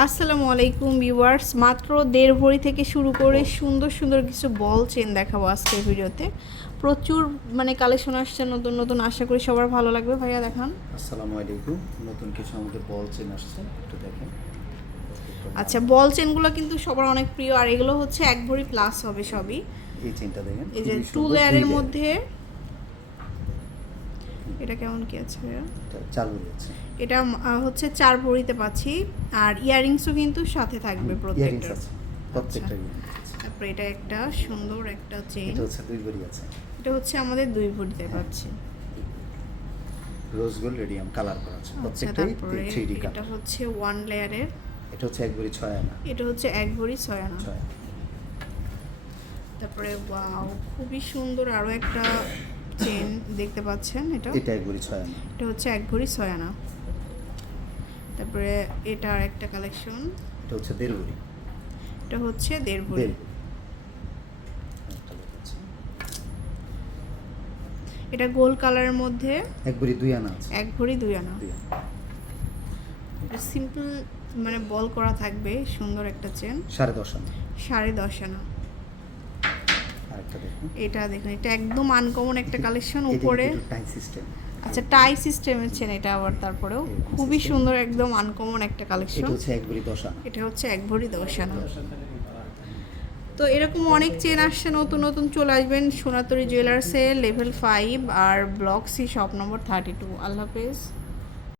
আসসালামু আলাইকুম ভিউয়ার্স, মাত্র 1.5 ভরি থেকে শুরু করে সুন্দর সুন্দর কিছু বল চেন দেখাবো আজকের ভিডিওতে। প্রচুর কালেকশন আসছে নতুন নতুন, আশা করি সবার ভালো লাগবে। ভাইয়া দেখান। আসসালামু আলাইকুম। নতুন কিছু আমাদের বল চেন আসছে, একটু দেখেন। আচ্ছা, বল চেনগুলো কিন্তু সবার অনেক প্রিয়, আর এগুলো হচ্ছে 1 ভরি প্লাস হবে সবই। এই চেনটা দেখেন, এই যে খুবই 2 সুন্দর, লেয়ারের 2 লেয়ার। মধ্যে। এটা কেমন কি আছে ভাইয়া? এটা চালু রয়েছে। এটা হচ্ছে 4 ভরিতে পাচ্ছি, আর ইয়ারিংসও কিন্তু সাথে থাকবে ইয়ারিংস প্রত্যেকটা। আছে, প্রত্যেকটা ইয়ারিংস আছে। তারপরে এটা একটা সুন্দর একটা চেন। এটা হচ্ছে 2 ভরি আছে। এটা হচ্ছে আমাদের 2 ভরিতে পাচ্ছি। রোজ গোল্ড রেডিয়াম কালার করা আছে, আচ্ছা, প্রত্যেকটাই তারপরে 3D এটা কালার। হচ্ছে 1 লেয়ারের। এটা হচ্ছে 1 ভরি 6 আনা। এটা হচ্ছে 1 ভরি 6 আনা। 6 আনা। তারপরে ওয়াও, খুবই সুন্দর আরো একটা চেন দেখতে পাচ্ছেন। এটা 1 ভরি 6 আনা। এটা হচ্ছে 1 ভরি 6 আনা। তারপরে এটা আরেকটা কালেকশন। এটা হচ্ছে 1.5 ভরি। এটা হচ্ছে 1.5 ভরি। একটা দেখাচ্ছি। এটা গোল্ড কালারের মধ্যে 1 ভরি 2 আনা আছে। 1 ভরি 2 আনা। 2 আনা। এটা সিম্পল বল করা থাকবে, সুন্দর একটা চেন। 10.5 আনা। 10.5 আনা। আরেকটা দেখুন। এটা দেখুন, এটা একদম আনকমন একটা কালেকশন। এটা উপরে কিন্তু টাই সিস্টেম। আচ্ছা, টাই সিস্টেমের চেন এটা আবার। তারপরেও খুবই সুন্দর, একদম আনকমন একটা কালেকশন। এটা হচ্ছে 1 ভরি 10 আনা। এটা হচ্ছে 1 ভরি 10 আনা। তো এরকম অনেক চেন আসছে, নতুন নতুন চলে আসবেন সোনাতরী জুয়েলার্সে, লেভেল 5 আর ব্লক সি, শপ নম্বর 32। আল্লাহ হাফেজ।